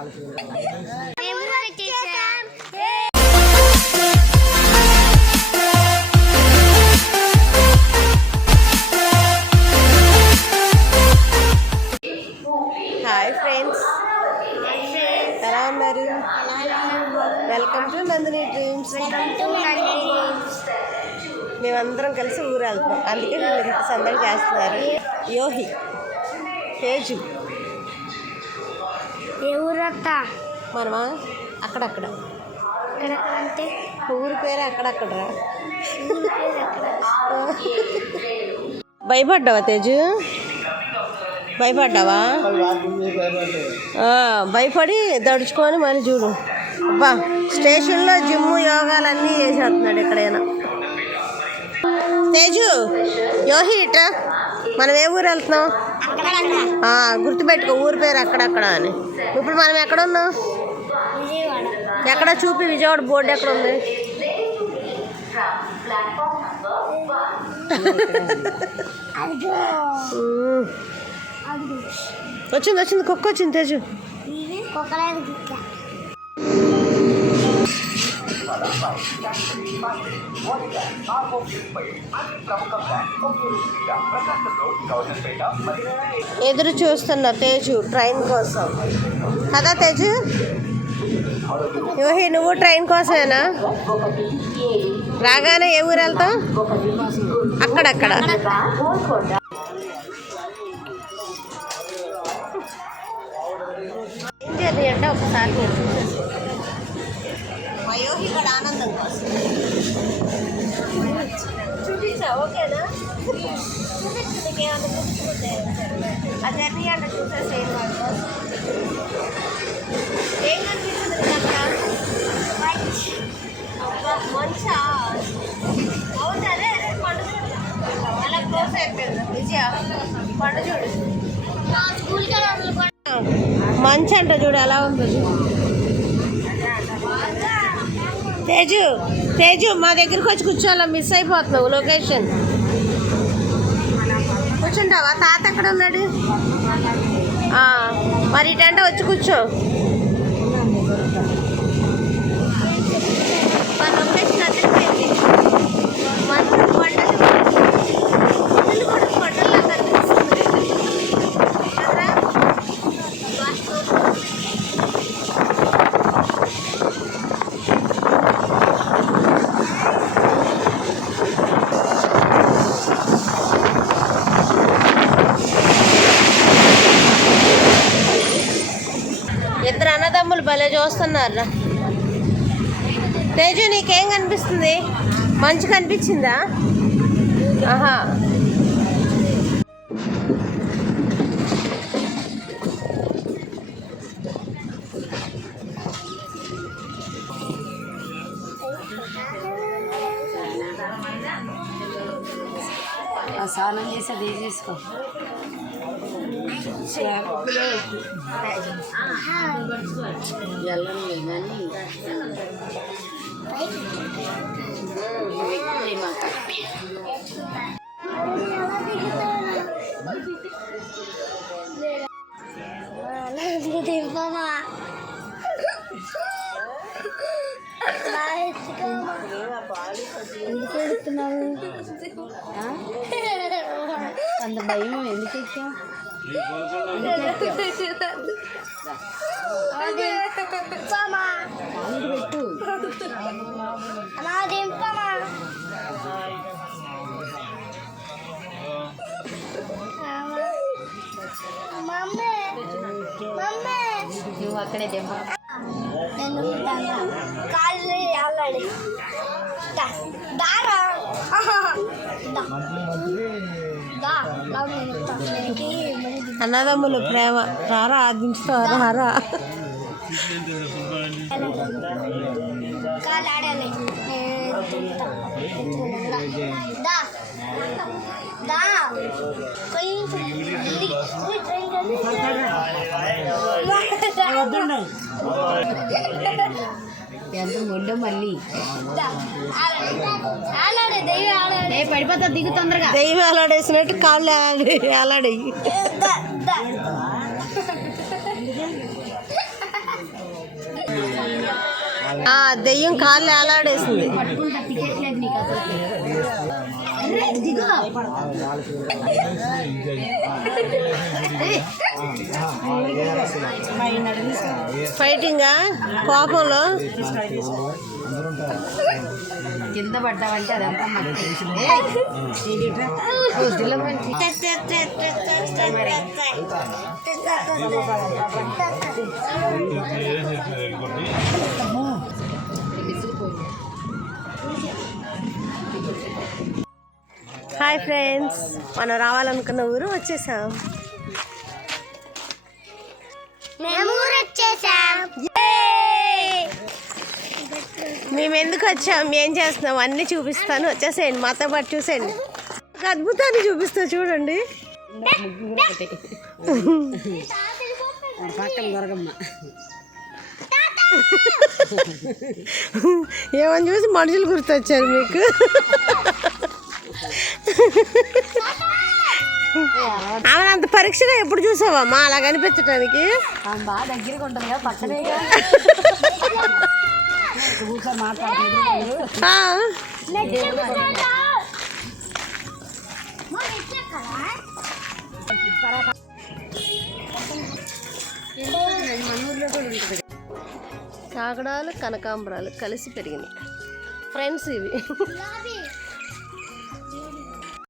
Hi friends. ఎలా ఉన్నారు? Welcome to Nandini dreams. మేమందరం కలిసి ఊరు వెళ్తున్నాం అందుకే మేము ఇంత సందడి చేస్తున్నారు. యోహి తేజు. ఏ ఊరత్త మనమా అక్కడక్కడ అంటే? ఊరి పేరు అక్కడక్కడ. భయపడ్డావా తేజు? భయపడ్డావా? ఆ, భయపడి దడుచుకొని మళ్ళీ చూడు. అబ్బా స్టేషన్లో జిమ్ యోగాలన్నీ చేసేస్తున్నాడు ఎక్కడైనా. తేజు యోహి ఇట్రా. మనం ఏ ఊరు వెళ్తున్నాం? గుర్తుపెట్టుకో ఊరి పేరు అక్కడక్కడ అని. ఇప్పుడు మనం ఎక్కడ ఉన్నాం ఎక్కడ చూపి? విజయవాడ బోర్డు ఎక్కడ ఉంది వచ్చింది వచ్చింది కుక్క వచ్చింది తేజు. కుక్క. వచ్చింది తేజు ఇది కుక్కలేదు కుక్క ఎదురు చూస్తున్న తేజు ట్రైన్ కోసం. కదా తేజు? యోహి నువ్వు ట్రైన్ కోసమేనా? రాగానే ఏ ఊరు వెళ్తావు? అక్కడక్కడ. ఏం చేయాలి అంటే ఒకసారి మీరు చూసేసి మా యోహి కూడా ఆనందం కోసం. చూపించా ఓకేనా? చూపించు నీకేమన్నా చూపించుకుంటే ఆ జర్నీ అంటే చూసేసి ఏం కాదు. ఏం కనిపిస్తుంది నీకు అక్కడ? అబ్బా, మంచా? అదే అదే పండు చూడు. అలా క్లోజ్ అయిపోయింది. విజయ పండు చూడు. మంచి అంట చూడు ఎలా ఉందో? చూడు తేజు తేజు మా దగ్గరికి వచ్చి కూర్చోవాలా? మిస్ అయిపోతున్నావు లొకేషన్ కూర్చుంటావా? తాత ఎక్కడ ఉన్నాడు? మరి ఇటంటే వచ్చి కూర్చో మా లొకేషన్ అదిరిపోయింది మంచు కొండలు కొండలు కూడా కొండల్లా కనిపిస్తుంది కదరా? వాళ్ళు భలే చూస్తున్నారు తేజు నీకేం కనిపిస్తుంది? మంచి కనిపించిందా? ఆహా. స్నానం చేసి అది తీసుకో వెళ్ళండి కానీ వ్యక్తులు మాకు దింపమా ఎందుకు ఎడుతున్నావు ఆ? అంత భయం ఎందుకు ఎక్కావు నువ్వు అక్కడే దెబ్బ కాళ్ళు దారా అన్నదమ్ములు ప్రేమ. రారా ఆదించుతావు రారా. కొంచెం ఎంత మొండో మళ్ళీ. ఏ పడిపోతా దిగు తొందరగా. దెయ్యం అలాడేసినట్టు కాళ్ళు దా ఆ, దెయ్యం కాళ్ళు ఏలాడేసింది పట్టుకుంటా టికెట్ లేదు నీకు అసలు అరే, దిగు. ఫైటింగా కోపంలో? కింద పడ్డావంటే అదంతా. హాయ్ ఫ్రెండ్స్ మనం రావాలనుకున్న ఊరు వచ్చేసాం. మేము ఎందుకు వచ్చాం? ఏం చేస్తున్నాం? అన్నీ చూపిస్తాను. వచ్చేసేయండి. మాతో పాటు చూసేయండి. ఒక అద్భుతాన్ని చూపిస్తా చూడండి. ఏమని చూసి మనుషులు గుర్తొచ్చారు మీకు? ఆమె అంత పరీక్షగా ఎప్పుడు చూసావమ్మా అలా కనిపించడానికి బాగా దగ్గరగా ఉంటుంది కదా పక్కనే కాగడాలు కనకాంబరాలు కలిసి పెరిగినాయి. ఫ్రెండ్స్ ఇవి.